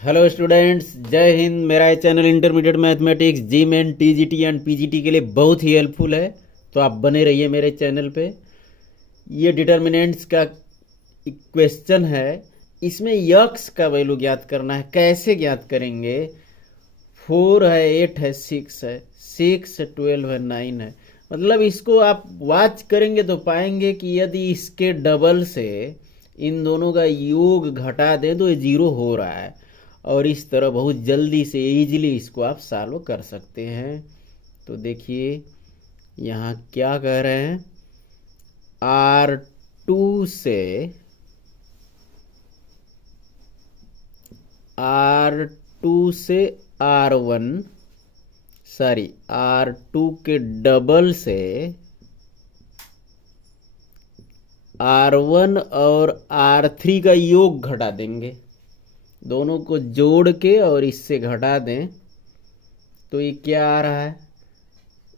Hello students, जय हिंद। मेरा ये channel intermediate mathematics JEE Main TGT and PGT के लिए बहुत ही हेल्पफुल है, तो आप बने रहिए मेरे चैनल पे। ये डिटर्मिनेंट्स का क्वेश्चन है। इसमें यक्स का वैल्यू ज्ञात करना है। कैसे ज्ञात करेंगे? 4 है, 8 है, 6 है, 6 12 है, 9 है। मतलब इसको आप वॉच करेंगे तो पाएंगे कि यदि इसके डबल से इन दोनों का योग घटा दें तो ये 0 हो रहा है। और इस तरह बहुत जल्दी से इजीली इसको आप सॉल्व कर सकते हैं। तो देखिए यहाँ क्या कह रहे हैं। R2 से R1 सॉरी R2 के डबल से R1 और R3 का योग घटा देंगे। दोनों को जोड़ के और इससे घटा दें तो ये क्या आ रहा है?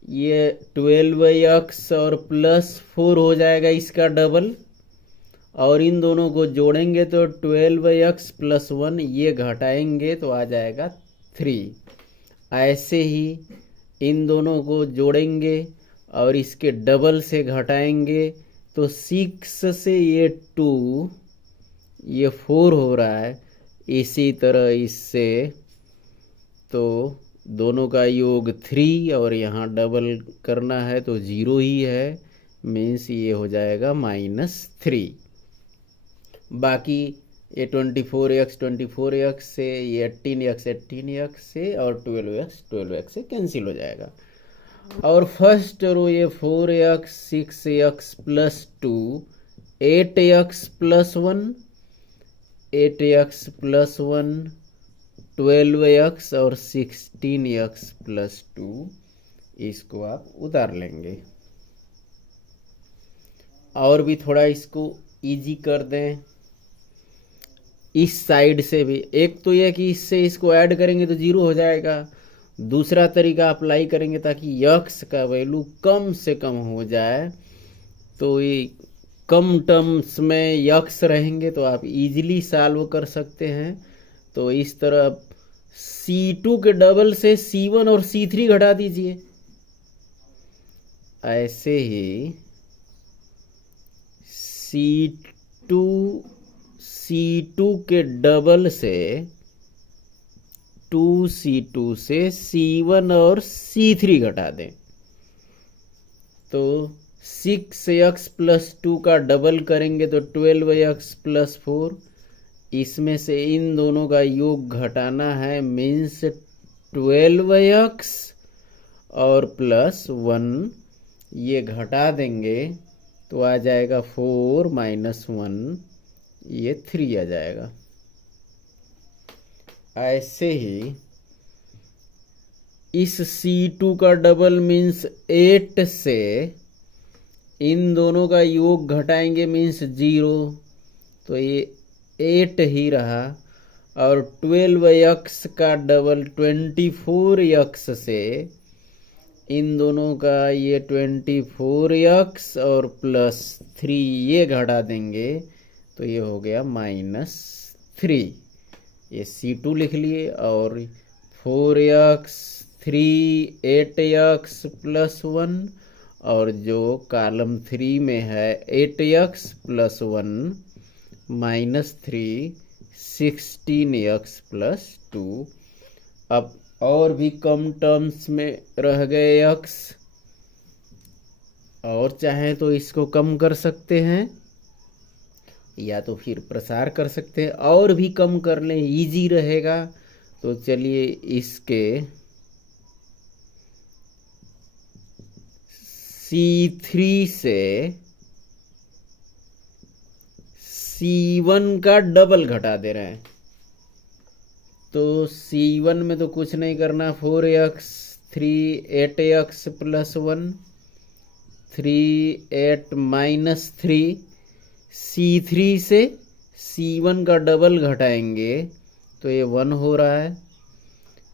ये 12x और +4 हो जाएगा इसका डबल। और इन दोनों को जोड़ेंगे तो 12x + 1, ये घटाएंगे तो आ जाएगा 3। ऐसे ही इन दोनों को जोड़ेंगे और इसके डबल से घटाएंगे तो 6 से ये 2, ये 4 हो रहा है। इसी तरह इससे तो दोनों का योग 3 और यहाँ डबल करना है तो 0 ही है, मीन्स ये हो जाएगा -3। बाकी ये 24x से, ये 18x से और 12x से कैंसिल हो जाएगा। और फर्स्ट रो ये 4x 6x + 2 8x + 1 8x + 1 12x और 16x + 2, इसको आप उतार लेंगे। और भी थोड़ा इसको इजी कर दें इस साइड से भी। एक तो यह कि इससे इसको ऐड करेंगे तो 0 हो जाएगा। दूसरा तरीका अप्लाई करेंगे ताकि यक्स का वैल्यू कम से कम हो जाए। तो ये कम टर्म्स में यक्स रहेंगे तो आप इजीली सॉल्व कर सकते हैं। तो इस तरह C2 के डबल से C1 और C3 घटा दीजिए। ऐसे ही C2 के डबल से 2C2 से C1 और C3 घटा दें तो 6x + 2 का डबल करेंगे तो 12x + 4। इसमें से इन दोनों का योग घटाना है, मीन्स 12x और +1, ये घटा देंगे तो आ जाएगा 4 - 1, ये 3 आ जाएगा। ऐसे ही इस C2 का डबल मीन्स 8 से इन दोनों का योग घटाएंगे, मीन्स 0, तो ये 8 ही रहा। और 12x का डबल 24x से इन दोनों का ये 24x और +3, ये घटा देंगे तो ये हो गया -3। ये C2 लिख लिए। और 4x 3 8x + 1 और जो कॉलम 3 में है 8x + 1 -3 16x + 2। अब और भी कम टर्म्स में रह गए x, और चाहें तो इसको कम कर सकते हैं या तो फिर प्रसार कर सकते हैं। और भी कम कर लें, इजी रहेगा। तो चलिए इसके C3 से C1 का डबल घटा दे रहे हैं। तो C1 में तो कुछ नहीं करना, 4x 3 8x + 1 3 8 -3। C3 से C1 का डबल घटाएंगे तो ये 1 हो रहा है।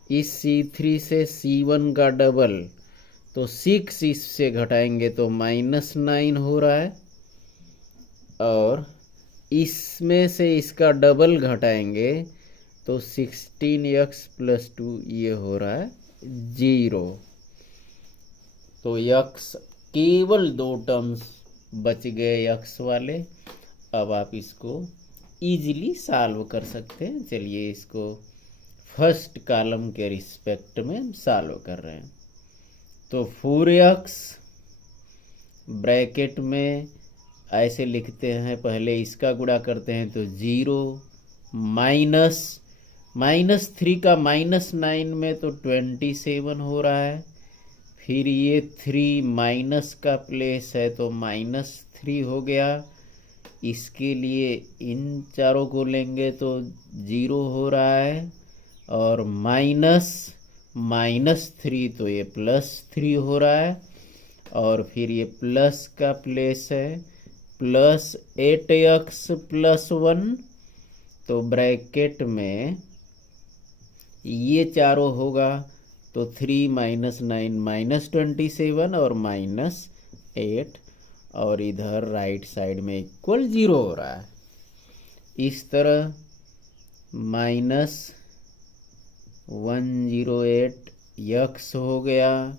इस C3 से C1 का डबल तो 6 इससे घटाएंगे तो -9 हो रहा है। और इसमें से इसका डबल घटाएंगे तो 16x+2 ये हो रहा है 0। तो x केवल 2 टर्म्स बच गए x वाले। अब आप इसको इजीली सॉल्व कर सकते हैं। चलिए इसको फर्स्ट कॉलम के रिस्पेक्ट में हम सॉल्व कर रहे हैं। तो 4x ब्रैकेट में ऐसे लिखते हैं, पहले इसका गुणा करते हैं तो 0 -3 का -9 में तो 27 हो रहा है। फिर ये 3 माइनस का प्लेस है तो -3 हो गया। इसके लिए इन चारों को लेंगे तो 0 हो रहा है, और -3 तो ये +3 हो रहा है, और फिर ये प्लस का प्लेस है +8x+1। तो ब्रैकेट में ये चारों होगा तो 3 - 9 -27 और -8, और इधर राइट साइड में इक्वल 0 हो रहा है। इस तरह -108x हो गया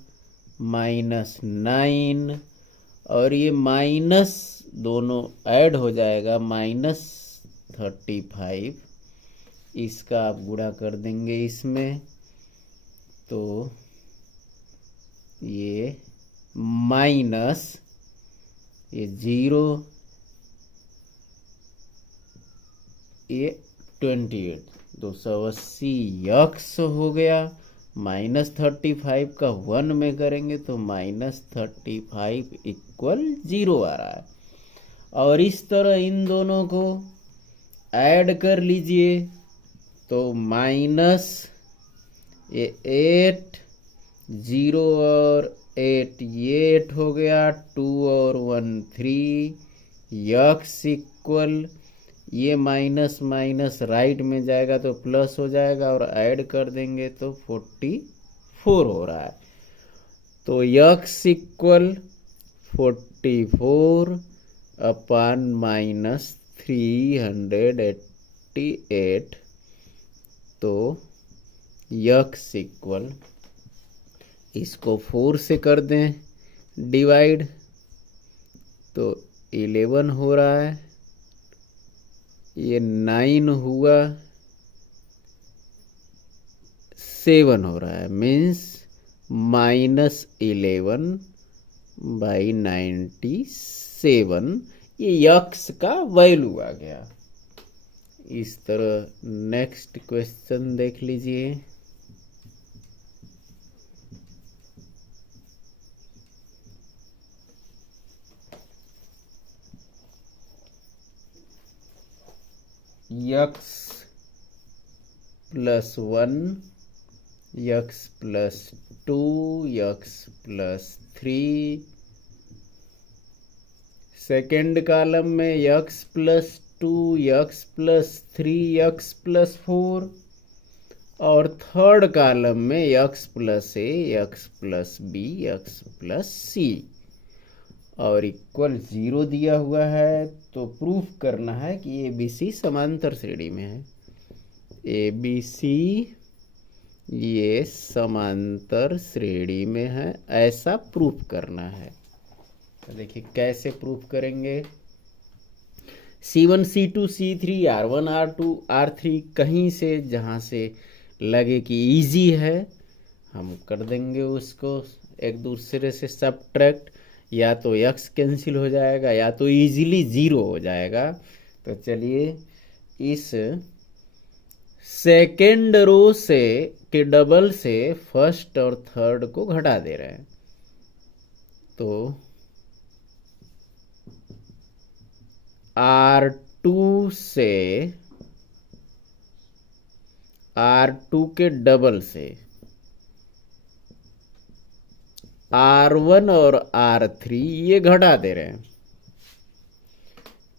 -9, और ये माइनस दोनों ऐड हो जाएगा -35। इसका आप गुणा कर देंगे इसमें, तो ये माइनस ये 0 ये 28 280x हो गया। -35 का 1 में करेंगे तो -35 इक्वल 0 आ रहा है। और इस तरह इन दोनों को ऐड कर लीजिए तो ये 8 0 और 8 ये 8 हो गया, 2 और 1 3 x इक्वल ये माइनस माइनस राइट में जाएगा तो प्लस हो जाएगा, और ऐड कर देंगे तो 44 हो रहा है। तो x इक्वल 44 अपॉन -388। तो x इक्वल, इसको 4 से कर दें डिवाइड तो 11 हो रहा है, ये 9 हुआ, 7 हो रहा है, मीन्स -11/97 ये x का वैल्यू आ गया। इस तरह नेक्स्ट क्वेश्चन देख लीजिए। x+1 x+2 x+3, second column में x+2 x+3 x+4, और थर्ड कॉलम में x+a x+b x+c, और इक्वल 0 दिया हुआ है। तो प्रूफ करना है कि ABC समांतर श्रेणी में है। ABC ये समांतर श्रेणी में है, ऐसा प्रूफ करना है। तो देखिए कैसे प्रूफ करेंगे। C1 C2 C3 R1 R2 R3 कहीं से जहाँ से लगे कि इजी है हम कर देंगे उसको एक दूसरे से सब्ट्रैक्ट, या तो x कैंसिल हो जाएगा या तो इजीली 0 हो जाएगा। तो चलिए इस सेकेंड रो से के डबल से फर्स्ट और थर्ड को घटा दे रहे हैं। तो R2 से R2 के डबल से R1 और R3 ये घटा दे रहे हैं।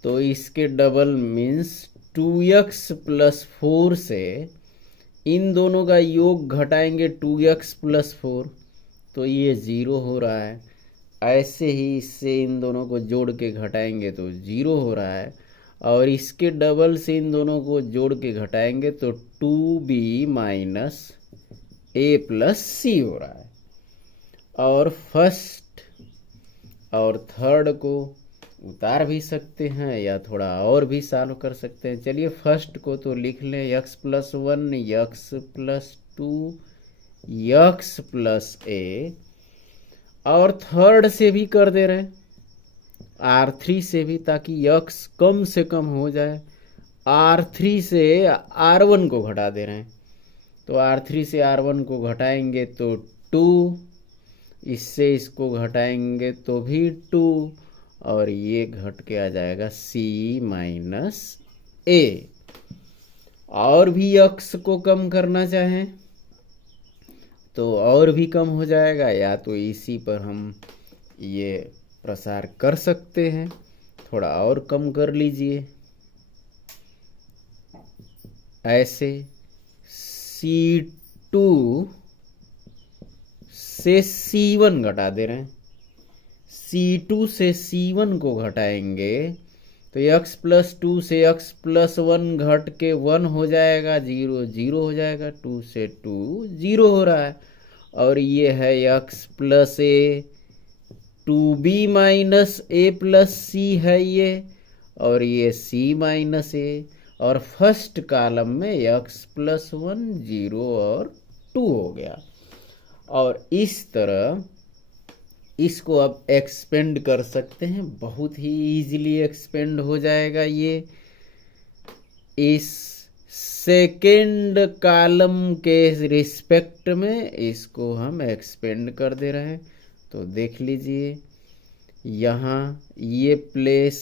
तो इसके डबल मीन्स 2x+4 से इन दोनों का योग घटाएंगे 2x+4, तो ये 0 हो रहा है। ऐसे ही इससे इन दोनों को जोड़ के घटाएंगे तो 0 हो रहा है। और इसके डबल से इन दोनों को जोड़ के घटाएंगे तो 2b माइनस ए प्लस सी हो रहा है। और फर्स्ट और थर्ड को उतार भी सकते हैं या थोड़ा और भी सॉल्व कर सकते हैं। चलिए फर्स्ट को तो लिख लें, x plus 1 x plus 2 x plus a, और थर्ड से भी कर दे रहे हैं R3 से भी, ताकि x कम से कम हो जाए। R3 से R1 को घटा दे रहे हैं, तो R3 से R1 को घटाएंगे तो 2, इससे इसको घटाएंगे तो भी 2, और ये घट के आ जाएगा C माइनस ए। और भी x को कम करना चाहें तो और भी कम हो जाएगा, या तो इसी पर हम ये प्रसार कर सकते हैं, थोड़ा और कम कर लीजिए ऐसे। C2 से C1 घटा दे रहे हैं, C2 से C1 को घटाएंगे तो x प्लस 2 से x प्लस 1 घट के 1 हो जाएगा, 0 0 हो जाएगा, 2 से 2 0 हो रहा है। और ये है x प्लस ए, 2b माइनस ए प्लस सी है ये, और ये c माइनस ए, और फर्स्ट कॉलम में x प्लस 1 0 और 2 हो गया। और इस तरह इसको अब एक्सपेंड कर सकते हैं, बहुत ही इजीली एक्सपेंड हो जाएगा ये। इस सेकेंड कॉलम के रिस्पेक्ट में इसको हम एक्सपेंड कर दे रहे हैं। तो देख लीजिए यहाँ ये प्लेस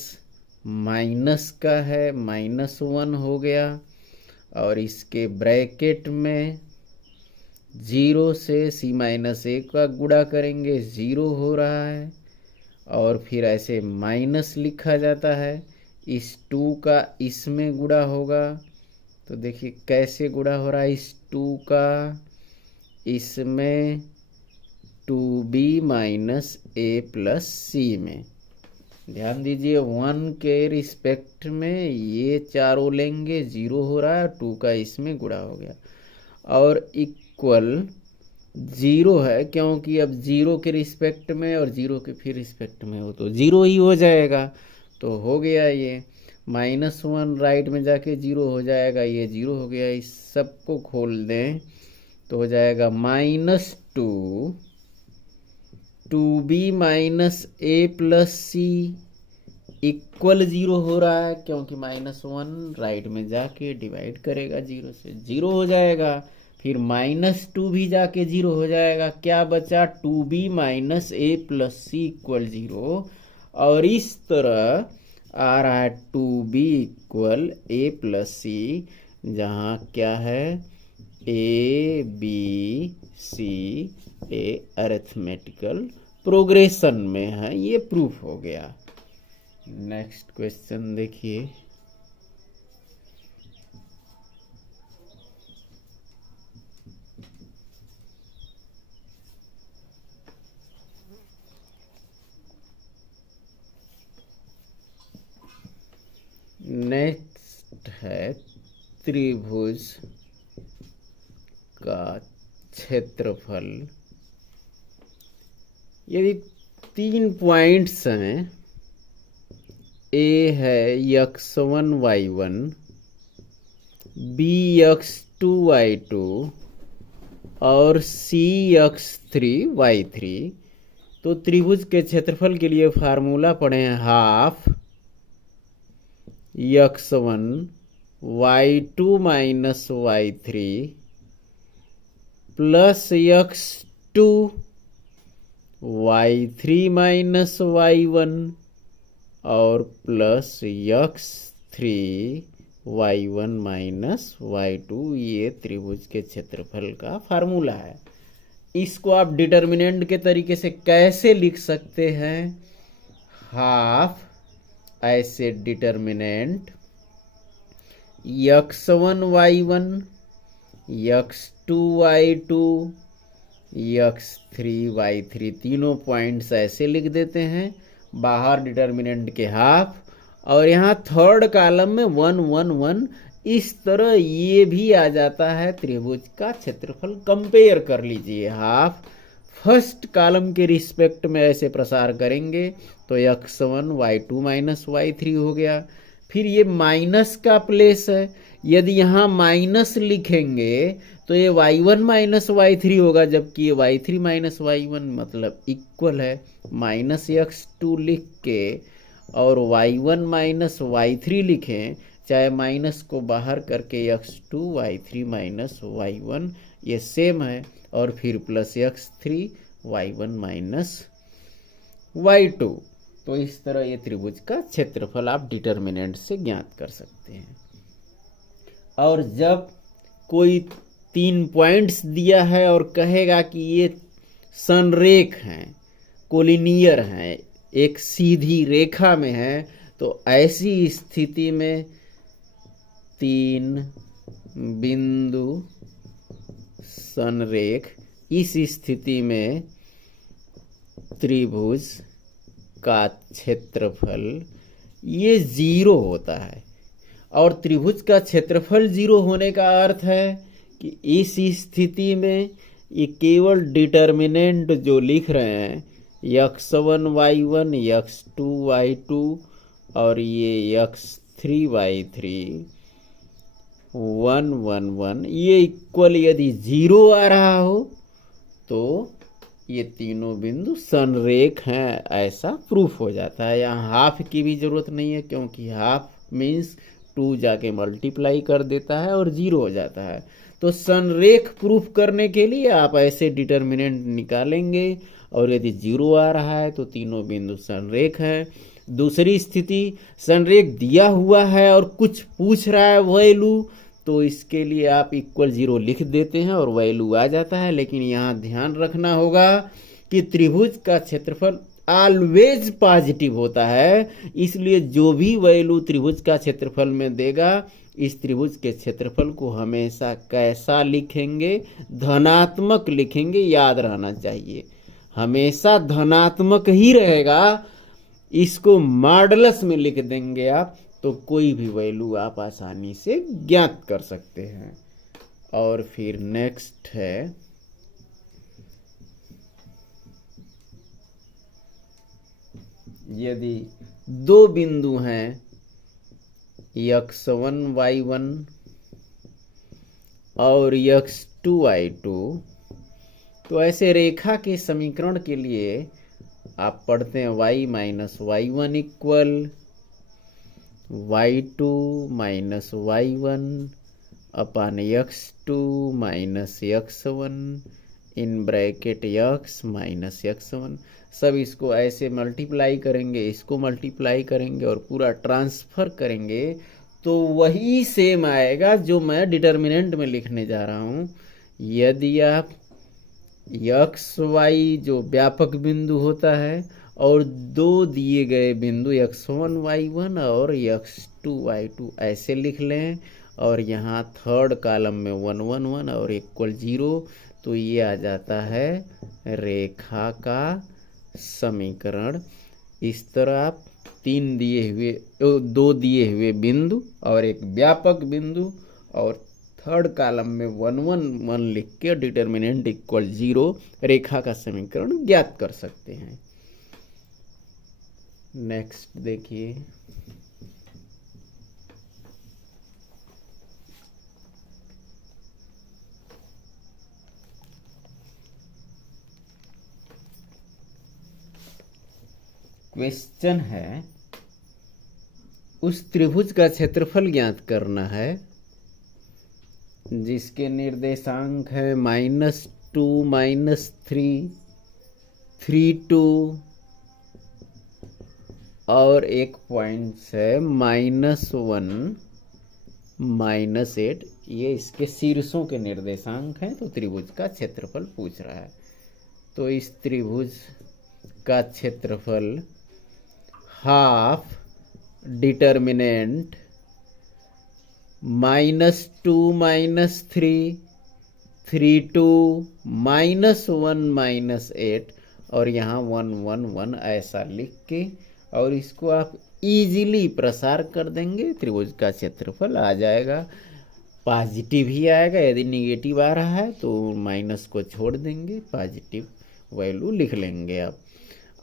माइनस का है, -1 हो गया, और इसके ब्रैकेट में 0 से c माइनस ए का गुणा करेंगे, 0 हो रहा है, और फिर ऐसे माइनस लिखा जाता है। इस 2 का इसमें गुणा होगा, तो देखिए कैसे गुणा हो रहा है इस 2 का इसमें, 2b माइनस ए प्लस सी में। ध्यान दीजिए 1 के रिस्पेक्ट में ये चारों लेंगे, 0 हो रहा है, 2 का इसमें गुणा हो गया, और इक्वल 0 है, क्योंकि अब 0 के रिस्पेक्ट में और 0 के फिर रिस्पेक्ट में हो तो 0 ही हो जाएगा। तो हो गया ये -1 राइट में जाके 0 हो जाएगा, ये 0 हो गया। इस सब को खोल दें तो हो जाएगा -2 2b माइनस ए प्लस सी इक्वल 0 हो रहा है, क्योंकि -1 राइट में जाके डिवाइड करेगा 0 से, 0 हो जाएगा। फिर -2 भी जाके 0 हो जाएगा, क्या बचा 2b माइनस ए प्लस सी इक्वल 0, और इस तरह आ रहा है 2b इक्वल ए प्लस सी, जहाँ क्या है A B C a arithmetical progression में है, ये प्रूफ हो गया। नेक्स्ट क्वेश्चन देखिए, नेक्स्ट है त्रिभुज का क्षेत्रफल। यदि 3 पॉइंट्स हैं, ए है x1 y1, B x2 y2 और सी x3 y3, तो त्रिभुज के क्षेत्रफल के लिए फार्मूला पढ़े हैं half x1 y2 minus y3 plus x2 y3 minus y1 और plus x3 y1 minus y2, ये त्रिभुज के क्षेत्रफल का फार्मूला है। इसको आप डिटर्मिनेंट के तरीके से कैसे लिख सकते हैं, हाफ ऐसे determinant x1 y1 x2 y2 x3 y3, तीनों पॉइंट्स ऐसे लिख देते हैं, बाहर डिटर्मिनेंट के हाफ और यहाँ थर्ड कॉलम में 1 1 1। इस तरह ये भी आ जाता है त्रिभुज का क्षेत्रफल। कंपेयर कर लीजिए, हाफ फर्स्ट कॉलम के रिस्पेक्ट में ऐसे प्रसार करेंगे तो x1 y2 माइनस y3 हो गया। फिर ये माइनस का प्लेस है, यदि यहाँ माइनस लिखेंगे तो ये y1 माइनस y3 होगा, जबकि ये y3 माइनस y1 मतलब इक्वल है। माइनस x2 लिख के और y1 माइनस y3 लिखें, चाहे माइनस को बाहर करके x2 y3 माइनस y1 ये सेम है, और फिर plus x3 y1 minus y2। तो इस तरह ये त्रिभुज का क्षेत्रफल आप डिटर्मिनेंट से ज्ञात कर सकते हैं। और जब कोई 3 पॉइंट्स दिया है और कहेगा कि ये संरेख हैं, कोलिनियर हैं, एक सीधी रेखा में है, तो ऐसी स्थिति में 3 बिंदु संरेख, इस स्थिति में त्रिभुज का क्षेत्रफल ये 0 होता है। और त्रिभुज का क्षेत्रफल 0 होने का अर्थ है कि इस स्थिति में ये केवल डिटर्मिनेंट जो लिख रहे हैं x1 y1 x2 y2 और ये x3 y3 1 1 1 ये इक्वल यदि 0 आ रहा हो तो ये तीनों बिंदु संरेख हैं, ऐसा प्रूफ हो जाता है। यहाँ हाफ की भी जरूरत नहीं है, क्योंकि हाफ मीन्स 2 जाके मल्टीप्लाई कर देता है और 0 हो जाता है। तो संरेख प्रूफ करने के लिए आप ऐसे डिटर्मिनेंट निकालेंगे, और यदि 0 आ रहा है तो तीनों बिंदु संरेख है। दूसरी स्थिति, संरेख दिया हुआ है और कुछ पूछ रहा है वैल्यू, तो इसके लिए आप इक्वल 0 लिख देते हैं और वैल्यू आ जाता है। लेकिन यहाँ ध्यान रखना होगा कि त्रिभुज का क्षेत्रफल ऑलवेज पॉजिटिव होता है, इसलिए जो भी वैल्यू त्रिभुज का क्षेत्रफल में देगा, इस त्रिभुज के क्षेत्रफल को हमेशा कैसा लिखेंगे? धनात्मक लिखेंगे, याद रहना चाहिए। हमेशा धनात्मक ही रहेगा, इसको मॉडुलस में लिख देंगे आप, तो कोई भी वैल्यू आप आसानी से ज्ञात कर सकते हैं। और फिर नेक्स्ट है यदि 2 बिंदु हैं x1 y1 और x2 y2, तो ऐसे रेखा के समीकरण के लिए आप पढ़ते हैं y minus y1 equal y2 minus y1 upon x2 minus x1 in bracket x minus x1। सब इसको ऐसे मल्टीप्लाई करेंगे, इसको मल्टीप्लाई करेंगे और पूरा ट्रांसफर करेंगे, तो वही सेम आएगा जो मैं डिटर्मिनेंट में लिखने जा रहा हूँ। यदि आप एक्स वाई जो व्यापक बिंदु होता है और 2 दिए गए बिंदु x1 y1 और x2 y2 ऐसे लिख लें, और यहाँ थर्ड कॉलम में 1 1 1 और इक्वल 0, तो ये आ जाता है रेखा का समीकरण। इस तरह आप 2 दिए हुए बिंदु और एक व्यापक बिंदु और थर्ड कॉलम में 1 1 1 लिख के डिटर्मिनेंट इक्वल 0 रेखा का समीकरण ज्ञात कर सकते हैं। नेक्स्ट देखिए, क्वेश्चन है उस त्रिभुज का क्षेत्रफल ज्ञात करना है जिसके निर्देशांक है -2 -3 3 2 और एक पॉइंट है -1 -8। ये इसके शीर्षों के निर्देशांक हैं, तो त्रिभुज का क्षेत्रफल पूछ रहा है। तो इस त्रिभुज का क्षेत्रफल हाफ डिटर्मिनेंट -2 -3 3 2 -1 -8 और यहाँ 1 1 1 ऐसा लिख के, और इसको आप इजीली प्रसार कर देंगे, त्रिभुज का क्षेत्रफल आ जाएगा। पॉजिटिव ही आएगा, यदि निगेटिव आ रहा है तो माइनस को छोड़ देंगे, पॉजिटिव वैल्यू लिख लेंगे।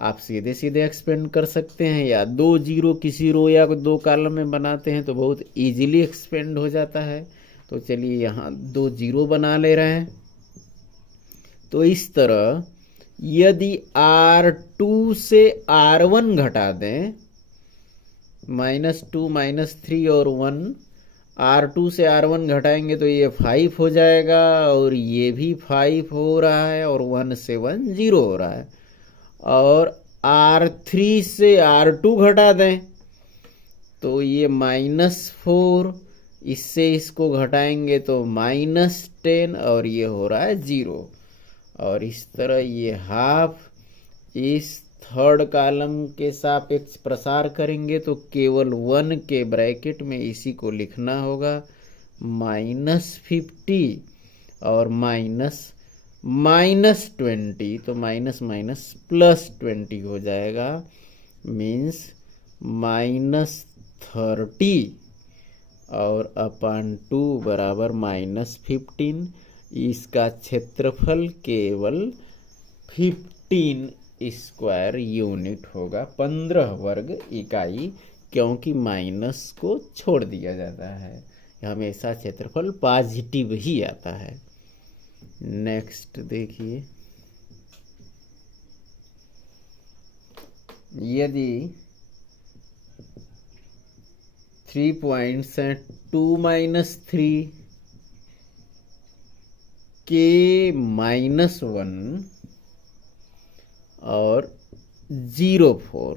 आप सीधे सीधे एक्सपेंड कर सकते हैं, या 2 जीरो किसी रो या 2 कॉलम में बनाते हैं तो बहुत इजीली एक्सपेंड हो जाता है। तो चलिए यहाँ 2 जीरो बना ले रहे हैं। तो इस तरह यदि R2 से R1 घटा दें, -2 -3 और 1, R2 से R1 घटाएंगे तो ये 5 हो जाएगा, और ये भी 5 हो रहा है, और 1 से 1 0 हो रहा है। और R3 से R2 घटा दें तो ये -4, इससे इसको घटाएंगे तो -10, और ये हो रहा है 0। और इस तरह ये हाफ इस थर्ड कॉलम के सापेक्ष प्रसार करेंगे तो केवल 1 के ब्रैकेट में इसी को लिखना होगा, -50 और -20, तो माइनस माइनस +20 हो जाएगा, मीन्स -30 और /2 बराबर -15। इसका क्षेत्रफल केवल 15 स्क्वायर यूनिट होगा, 15 वर्ग इकाई, क्योंकि माइनस को छोड़ दिया जाता है। हमेशा क्षेत्रफल पॉजिटिव ही आता है। नेक्स्ट देखिए, यदि 3 पॉइंट्स हैं, 2 - 3 के -1 और 0,4,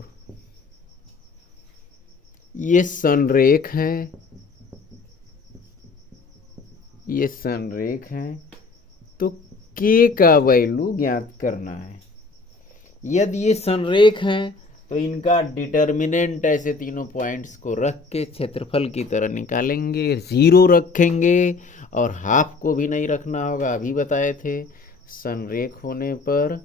ये संरेख हैं, ये संरेख हैं, तो k का वैल्यू ज्ञात करना है। यदि ये संरेख हैं तो इनका डिटर्मिनेंट ऐसे तीनों पॉइंट्स को रख के क्षेत्रफल की तरह निकालेंगे, 0 रखेंगे, और हाफ को भी नहीं रखना होगा, अभी बताए थे। संरेख होने पर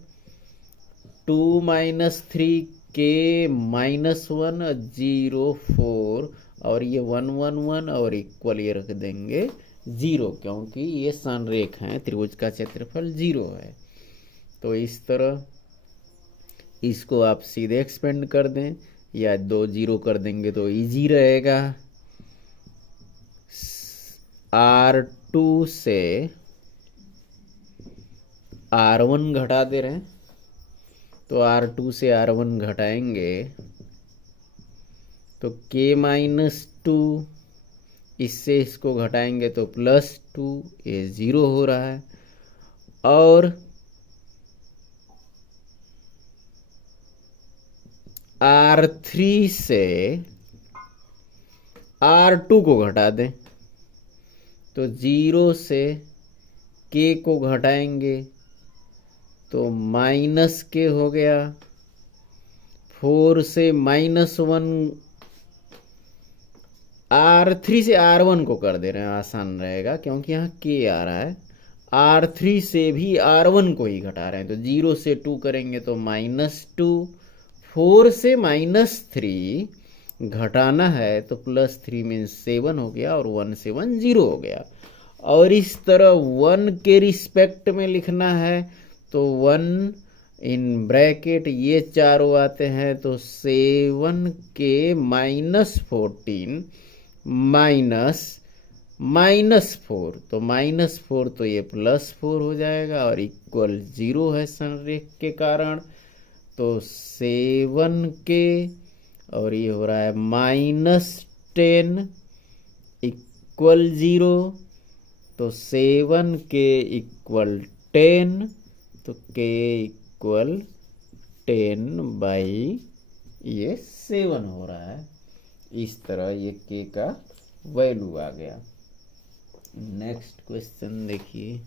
2 - 3 के -1 0,4, और ये 1 1 1 और इक्वल ये रख देंगे 0, क्योंकि ये संरेख हैं, त्रिभुज का क्षेत्रफल 0 है। तो इस तरह इसको आप सीधे एक्सपेंड कर दें, या 2 जीरो कर देंगे तो इजी रहेगा। R2 से R1 घटा दे रहे हैं, तो R2 से R1 घटाएंगे तो k-2, इससे इसको घटाएंगे तो +2, ये 0 हो रहा है। और R3 से R2 को घटा दें तो 0 से k को घटाएंगे तो -k हो गया, 4 से -1, R3 से R1 को कर दे रहे हैं, आसान रहेगा क्योंकि यहाँ k आ रहा है। R3 से भी R1 को ही घटा रहे हैं, तो 0 से 2 करेंगे तो -2, 4 से -3 घटाना है तो +3 मीन्स 7 हो गया, और 1 से 1 0 हो गया। और इस तरह 1 के रिस्पेक्ट में लिखना है तो 1 इन ब्रैकेट ये चारों आते हैं, तो 7 के -14 -4, तो -4 तो ये +4 हो जाएगा, और इक्वल 0 है संरेख के कारण। तो 7 के, और ये हो रहा है -10 इक्वल 0, तो 7 के इक्वल 10, तो k इक्वल 10 ये 7 हो रहा है। इस तरह ये k का वैल्यू आ गया। नेक्स्ट क्वेश्चन देखिए,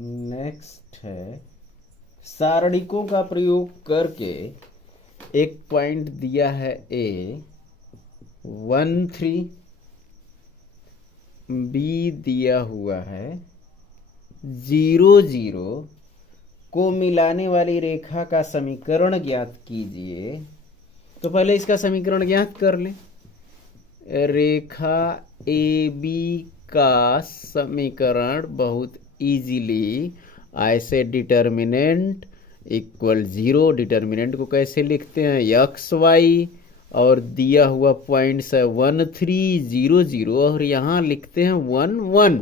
नेक्स्ट है, सारणिकों का प्रयोग करके एक पॉइंट दिया है ए 1 3, बी दिया हुआ है 0 0, को मिलाने वाली रेखा का समीकरण ज्ञात कीजिए। तो पहले इसका समीकरण ज्ञात कर लें। रेखा ए बी का समीकरण बहुत इजीली ऐसे डिटर्मिनेंट इक्वल 0, डिटर्मिनेंट को कैसे लिखते हैं, एक्स वाई, और दिया हुआ पॉइंट्स है 1 3 0 0, और यहाँ लिखते हैं 1 1,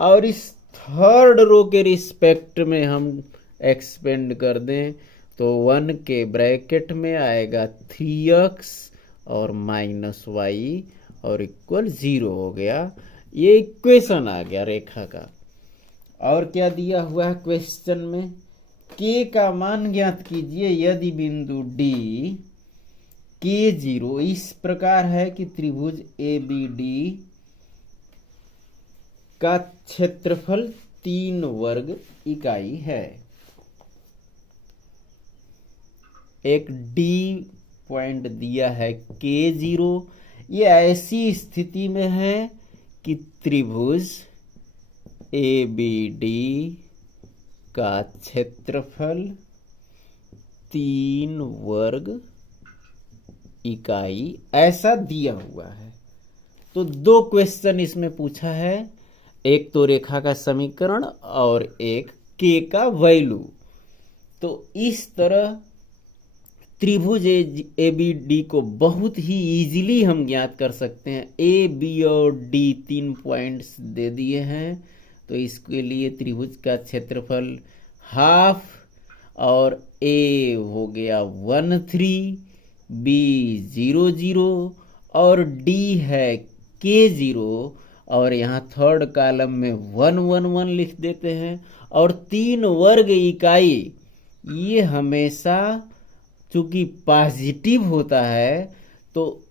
और इस थर्ड रो के रिस्पेक्ट में हम एक्सपेंड कर दें तो 1 के ब्रैकेट में आएगा 3x और -y और इक्वल 0 हो गया। ये इक्वेशन आ गया रेखा का। और क्या दिया हुआ है क्वेश्चन में, k का मान ज्ञात कीजिए यदि बिंदु D K0 इस प्रकार है कि त्रिभुज ABD का क्षेत्रफल 3 वर्ग इकाई है। एक D पॉइंट दिया है K0, ये ऐसी स्थिति में है कि त्रिभुज ABD का क्षेत्रफल 3 वर्ग इकाई ऐसा दिया हुआ है। तो दो क्वेश्चन इसमें पूछा है, एक तो रेखा का समीकरण और एक k का वैल्यू। तो इस तरह त्रिभुज ABD को बहुत ही इजीली हम ज्ञात कर सकते हैं। A, B और D 3 पॉइंट्स दे दिए हैं, तो इसके लिए त्रिभुज का क्षेत्रफल हाफ, और A हो गया 1 3, B 0 0 और D है K0, और यहाँ थर्ड कॉलम में 1 1 1 लिख देते हैं। और 3 वर्ग इकाई ये हमेशा चूंकि पॉजिटिव होता है, तो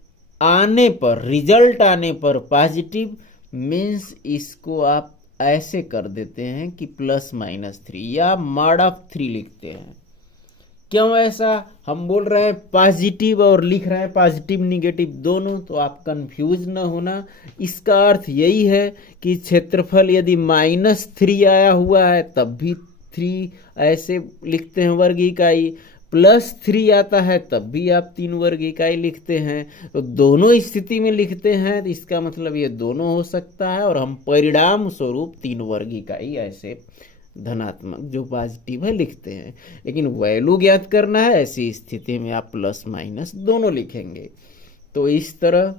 आने पर रिजल्ट आने पर पॉजिटिव मीन्स इसको आप ऐसे कर देते हैं कि +-3 या mod ऑफ 3 लिखते हैं। क्यों ऐसा हम बोल रहे हैं पॉजिटिव और लिख रहे हैं पॉजिटिव निगेटिव दोनों, तो आप कंफ्यूज ना होना। इसका अर्थ यही है कि क्षेत्रफल यदि -3 आया हुआ है तब भी 3 ऐसे लिखते हैं वर्ग इकाई, +3 आता है तब भी आप 3 वर्ग इकाई लिखते हैं। तो दोनों स्थिति में लिखते हैं, तो इसका मतलब ये दोनों हो सकता है, और हम परिणाम स्वरूप 3 वर्ग इकाई ऐसे धनात्मक जो पॉजिटिव है लिखते हैं। लेकिन वैल्यू ज्ञात करना है, ऐसी स्थिति में आप +- दोनों लिखेंगे। तो इस तरह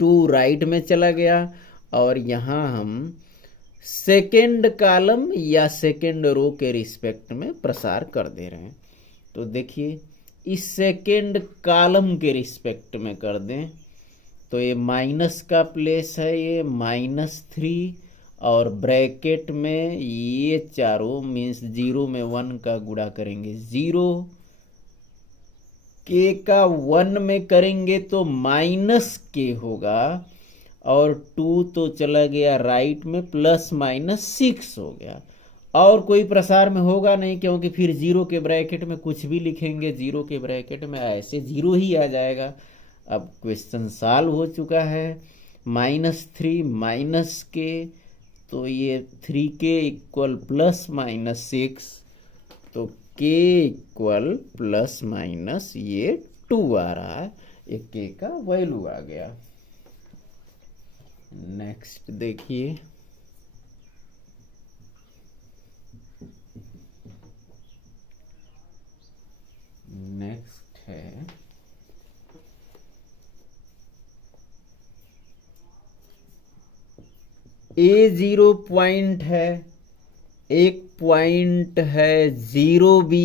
2 राइट में चला गया, और यहाँ हम सेकेंड कॉलम या सेकेंड रो के रिस्पेक्ट में प्रसार कर दे रहे हैं। तो देखिए इस सेकेंड कॉलम के रिस्पेक्ट में कर दें तो ये माइनस का प्लेस है, ये -3, और ब्रैकेट में ये चारों मीन्स 0 में 1 का गुणा करेंगे 0, k का 1 में करेंगे तो -k होगा, और 2 तो चला गया राइट में, +-6 हो गया। और कोई प्रसार में होगा नहीं, क्योंकि फिर 0 के ब्रैकेट में कुछ भी लिखेंगे 0 के ब्रैकेट में ऐसे 0 ही आ जाएगा। अब क्वेश्चन सॉल्व हो चुका है। -3 -k, तो ये 3k इक्वल +-6, तो k इक्वल ± ये 2 आ रहा है, ये k का वैल्यू आ गया। नेक्स्ट देखिए, नेक्स्ट है A0 पॉइंट है, एक पॉइंट है 0B,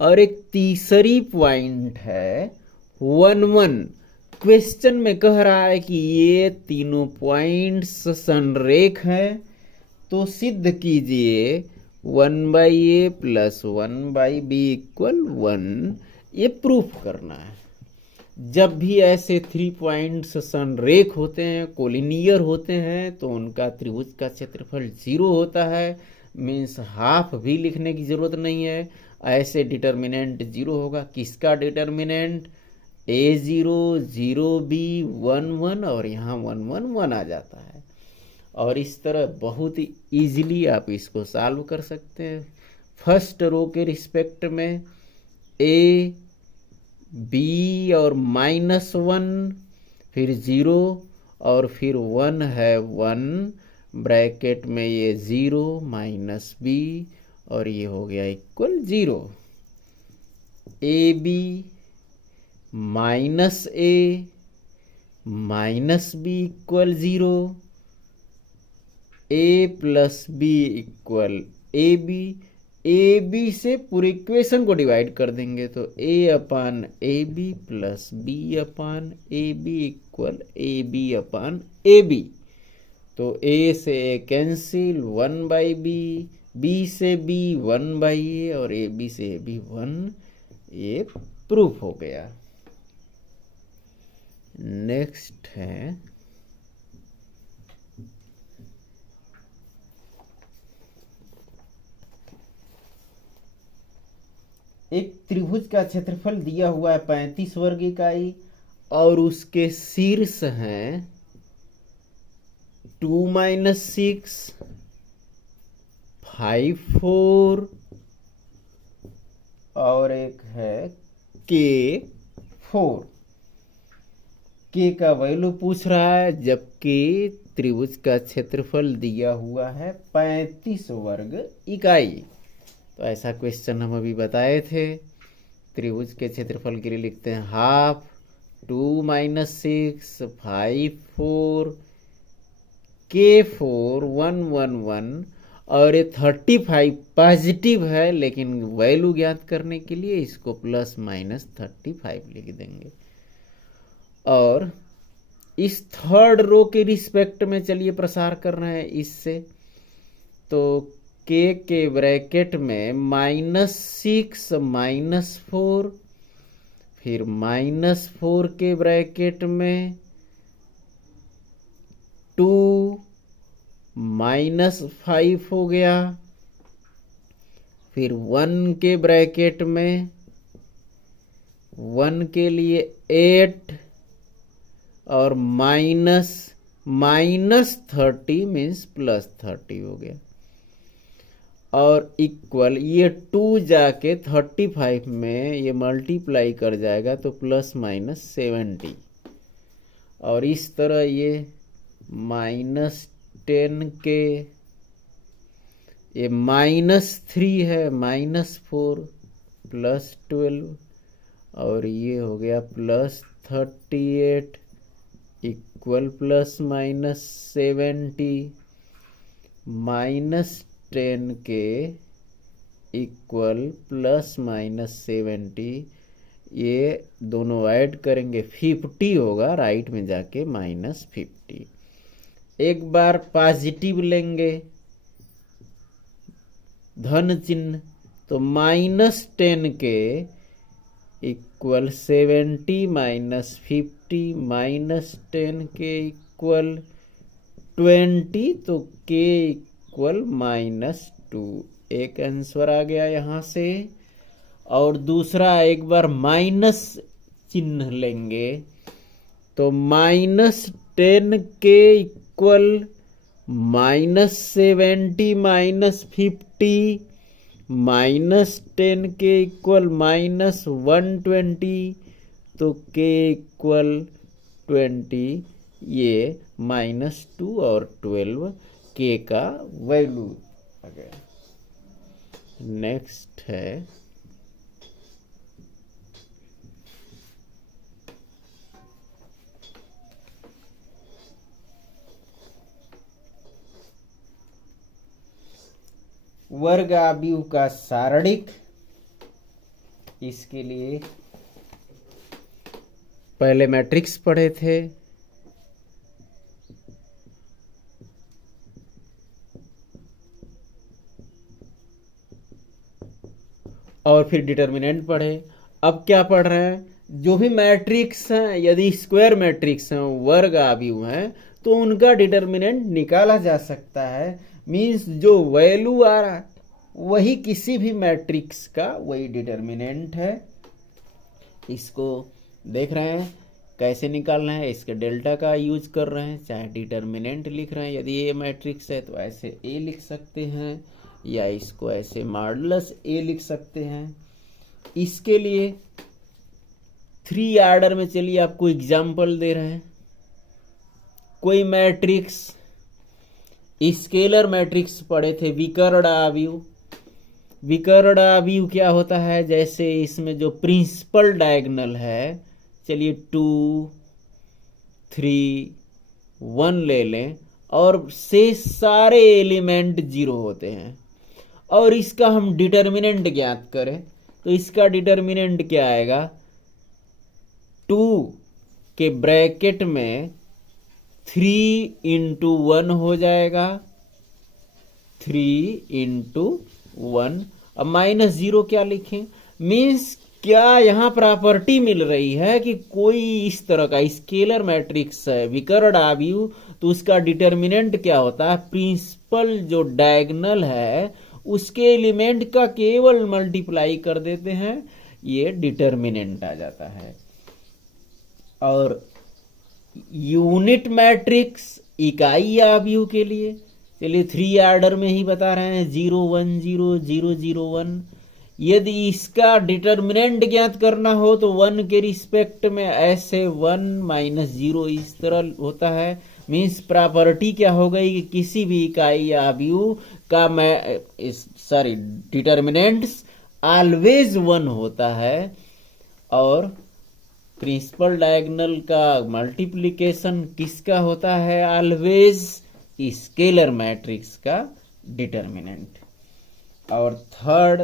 और एक तीसरी पॉइंट है 1 1। क्वेश्चन में कह रहा है कि ये तीनों पॉइंट्स संरेख हैं, तो सिद्ध कीजिए 1/a + 1/b = 1, ये प्रूफ करना है। जब भी ऐसे 3 पॉइंट्स संरेख होते हैं, कोलिनियर होते हैं, तो उनका त्रिभुज का क्षेत्रफल 0 होता है, मीन्स हाफ भी लिखने की जरूरत नहीं है। ऐसे डिटर्मिनेंट 0 होगा। किसका डिटर्मिनेंट? A0 0B 1 1 और यहाँ 1 1 1 आ जाता है। और इस तरह बहुत ही ईजिली आप इसको सॉल्व कर सकते हैं। फर्स्ट रो के रिस्पेक्ट में A B और -1 फिर 0 और फिर 1 है 1 ब्रैकेट में ये 0 -B और ये हो गया equal 0। AB -A -B equal 0। A plus B equal AB। AB से पूरे इक्वेशन को डिवाइड कर देंगे तो A upon AB plus B upon AB equal AB upon AB। तो A से A कैंसिल 1/B, B से B 1/A और AB से AB 1। ये प्रूफ हो गया। नेक्स्ट है एक त्रिभुज का क्षेत्रफल दिया हुआ है 35 वर्ग इकाई और उसके शीर्ष हैं 2 - 6 5 4 और एक है K4। K का वैल्यू पूछ रहा है जबकि त्रिभुज का क्षेत्रफल दिया हुआ है 35 वर्ग इकाई। तो ऐसा क्वेश्चन हम अभी बताए थे। त्रिभुज के क्षेत्रफल के लिए लिखते हैं हाफ 2 - 6 5 4 K4 1 1 1 और ये 35 पॉजिटिव है लेकिन वैल्यू ज्ञात करने के लिए इसको ±35 लिख देंगे। और इस थर्ड रो के रिस्पेक्ट में चलिए प्रसार कर रहे हैं इससे। तो K के ब्रैकेट में -6 -4 फिर -4 के ब्रैकेट में 2 -5 हो गया। फिर 1 के ब्रैकेट में 1 के लिए 8 और -30 मीन्स +30 हो गया और इक्वल ये 2 जाके 35 में ये मल्टीप्लाई कर जाएगा तो ±70 और इस तरह ये -10 के ये -3 है -4 +12 और ये हो गया +38 इक्वल ±70 -10 के इक्वल +-70 ये दोनों ऐड करेंगे 50 होगा राइट में जाके -50। एक बार पॉजिटिव लेंगे धन चिन्ह तो -10 के इक्वल 70 -50 -10 के इक्वल 20 तो k इक्वल -2। एक आंसर आ गया यहाँ से। और दूसरा एक बार माइनस चिन्ह लेंगे तो -10 के इक्वल -70 -50 -10 के इक्वल -120 तो k इक्वल 20। ये -2 और 12 k का वैल्यू आ गया। नेक्स्ट है वर्ग आव्यूह का सारणिक। इसके लिए पहले मैट्रिक्स पढ़े थे। और फिर डिटर्मिनेंट पढ़े। अब क्या पढ़ रहे हैं? जो भी मैट्रिक्स हैं यदि स्क्वायर मैट्रिक्स हैं वर्ग आव्यूह हैं तो उनका डिटर्मिनेंट निकाला जा सकता है। मीन्स जो वैल्यू आ रहा है वही किसी भी मैट्रिक्स का वही डिटर्मिनेंट है। इसको देख रहे हैं कैसे निकालना है, इसके डेल्टा का यूज कर रहे हैं, चाहे डिटर्मिनेंट लिख रहे हैं। यदि ए मैट्रिक्स है तो ऐसे ए लिख सकते हैं, या इसको ऐसे मॉडुलस ए लिख सकते हैं। इसके लिए 3 ऑर्डर में चलिए आपको एग्जाम्पल दे रहे हैं। कोई मैट्रिक्स, स्केलर मैट्रिक्स पढ़े थे, विकर्ण आव्यूह। विकर्ण आव्यूह क्या होता है, जैसे इसमें जो प्रिंसिपल डायगोनल है, चलिए 2 3 1 ले लें, और शेष सारे एलिमेंट 0 होते हैं, और इसका हम डिटर्मिनेंट ज्ञात करें तो इसका डिटर्मिनेंट क्या आएगा, 2 के ब्रैकेट में 3 × 1 हो जाएगा, 3 × 1। अब -0 क्या लिखें, मीन्स क्या यहाँ प्रॉपर्टी मिल रही है कि कोई इस तरह का स्केलर मैट्रिक्स है विकर्ण आव्यूह, तो उसका डिटर्मिनेंट क्या होता है, प्रिंसिपल जो डायगोनल है उसके एलिमेंट का केवल मल्टीप्लाई कर देते हैं, ये डिटर्मिनेंट आ जाता है। और यूनिट मैट्रिक्स इकाई आव्यूह के लिए चलिए 3 ऑर्डर में ही बता रहे हैं, 0 1 0 0 0 1। यदि इसका डिटर्मिनेंट ज्ञात करना हो तो 1 के रिस्पेक्ट में ऐसे 1 - 0 इस तरह होता है। मीन्स प्रॉपर्टी क्या हो गई कि किसी भी इकाई आव्यूह का डिटर्मिनेंट्स ऑलवेज 1 होता है, और प्रिंसिपल डायगोनल का मल्टीप्लिकेशन किसका होता है, ऑलवेज स्केलर मैट्रिक्स का डिटर्मिनेंट। और थर्ड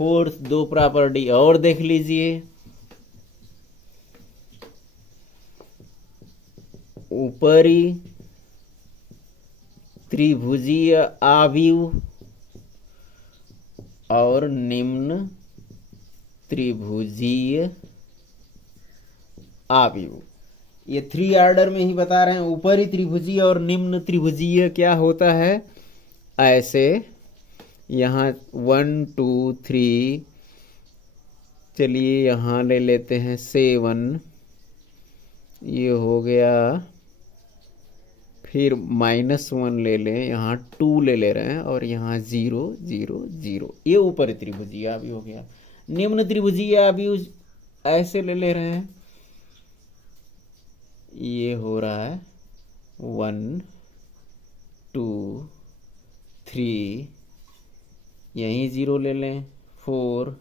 फोर्थ 2 प्रॉपर्टी और देख लीजिए। ऊपरी त्रिभुजीय आव्यूह और निम्न त्रिभुजीय आव्यूह, ये 3 ऑर्डर में ही बता रहे हैं। ऊपरी त्रिभुजीय और निम्न त्रिभुजीय क्या होता है, ऐसे यहाँ 1 2 3, चलिए यहाँ ले लेते हैं 7, ये हो गया, फिर -1 ले लें, यहाँ 2 ले रहे हैं, और यहाँ 0 0 0, ये ऊपरी त्रिभुजीय आव्यूह हो गया। निम्न त्रिभुजीय आव्यूह ऐसे ले रहे हैं, ये हो रहा है 1 2 3, यहीं 0 ले लें, 4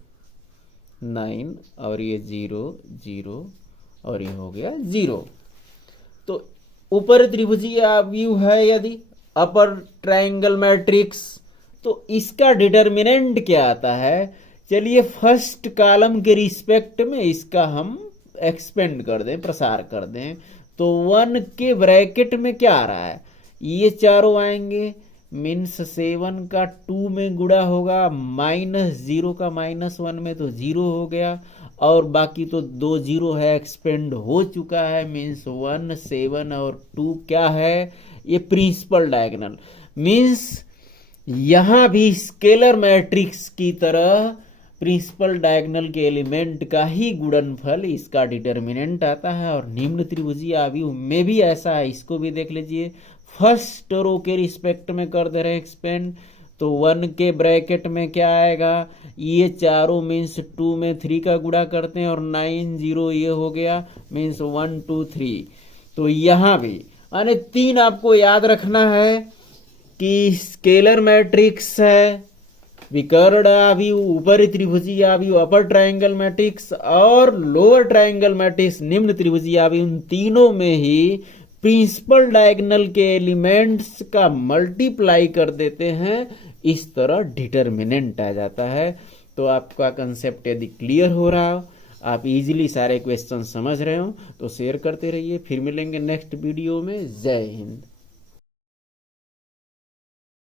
9, और ये 0 0, और ये हो गया 0। तो ऊपर त्रिभुजीय आव्यूह है यदि अपर ट्रायंगल मैट्रिक्स, तो इसका डिटर्मिनेंट क्या आता है, चलिए फर्स्ट कॉलम के रिस्पेक्ट में इसका हम एक्सपेंड कर दें, प्रसार कर दें, तो 1 के ब्रैकेट में क्या आ रहा है, ये चारों आएंगे, मीन्स 7 का 2 में गुणा होगा, -0 का -1 में तो 0 हो गया, और बाकी तो 2 0 है, एक्सपेंड हो चुका है, मीन्स 1 7 और 2 क्या है, ये प्रिंसिपल डायगोनल। मीन्स यहाँ भी स्केलर मैट्रिक्स की तरह प्रिंसिपल डायगोनल के एलिमेंट का ही गुणनफल इसका डिटर्मिनेंट आता है। और निम्न त्रिभुजीय आव्यूह में भी ऐसा है, इसको भी देख लीजिए। फर्स्ट रो के रिस्पेक्ट में कर दे रहे हैं एक्सपेंड, तो 1 के ब्रैकेट में क्या आएगा, ये चारों मीन्स 2 में 3 का गुणा करते हैं, और 9 0 ये हो गया, मीन्स 1 2 3। तो यहाँ भी यानी 3 आपको याद रखना है कि स्केलर मैट्रिक्स है, विकर्ण आव्यूह, ऊपरी त्रिभुजीय आव्यूह अपर ट्रायंगल मैट्रिक्स, और लोअर ट्रायंगल मैट्रिक्स निम्न त्रिभुजीय आव्यूह, उन तीनों में ही प्रिंसिपल डायगोनल के एलिमेंट्स का मल्टीप्लाई कर देते हैं, इस तरह डिटर्मिनेंट आ जाता है। तो आपका कंसेप्ट यदि क्लियर हो रहा हो, आप इजीली सारे क्वेश्चन समझ रहे हो, तो शेयर करते रहिए। फिर मिलेंगे नेक्स्ट वीडियो में। जय हिंद।